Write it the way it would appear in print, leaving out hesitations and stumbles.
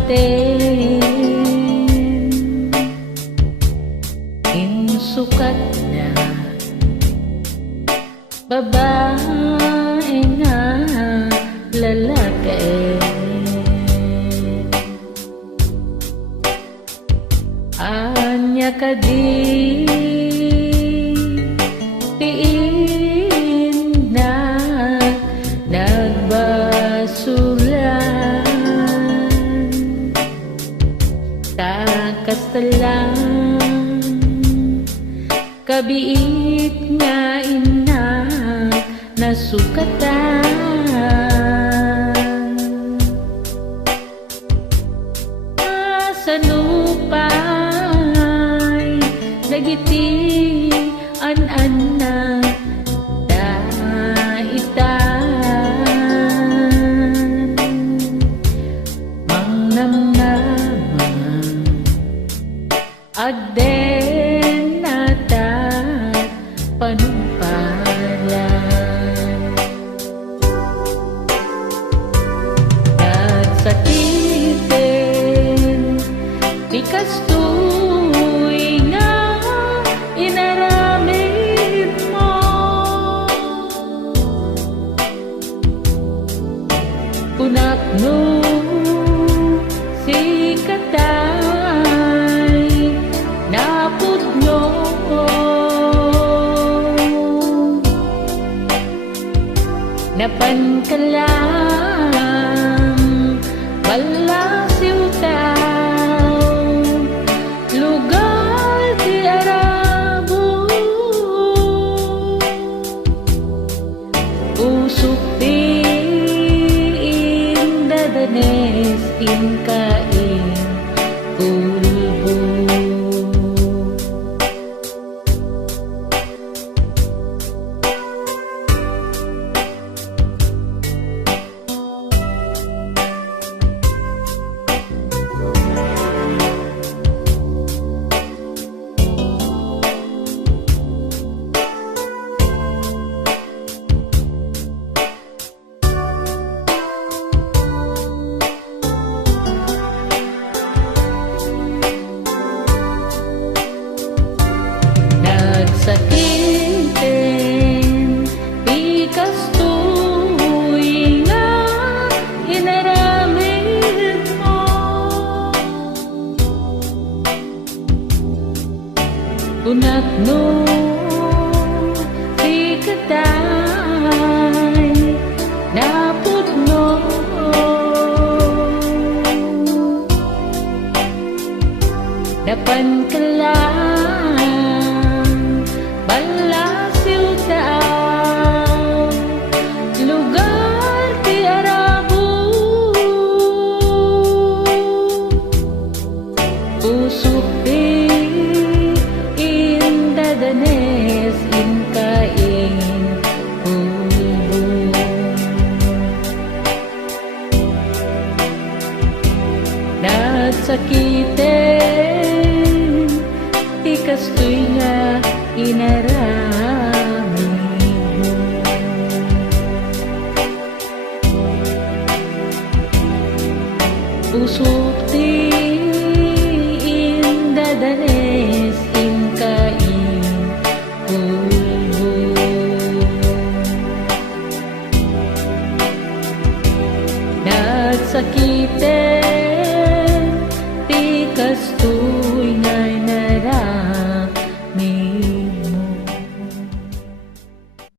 atin insukat na babae nga lalaki. Anya ka di tiin na nagbasulan, takas talang kabiit nga ina nasukatan. Sa lupay nagiti an-ana daitan, mangnamnamang adden natat panumpalan. Nagsakitin di kastoy nga inaramid mo, punak no si katay napudno, napan ka lang balasiw tao, lugar ti Arabo, usok ti indadanes inkain kulbo. Nagsakitin di kastoy nga inaramid mo, punak no si katay napudno, napan ka lang balasiw tao, lugar ti Arabo, usok ti indadanes inkain kulbo. Nagsakitin di kastoy nga inaramid mo, usok ti indadanes inkain kulbo. Nagsakitin di kastoy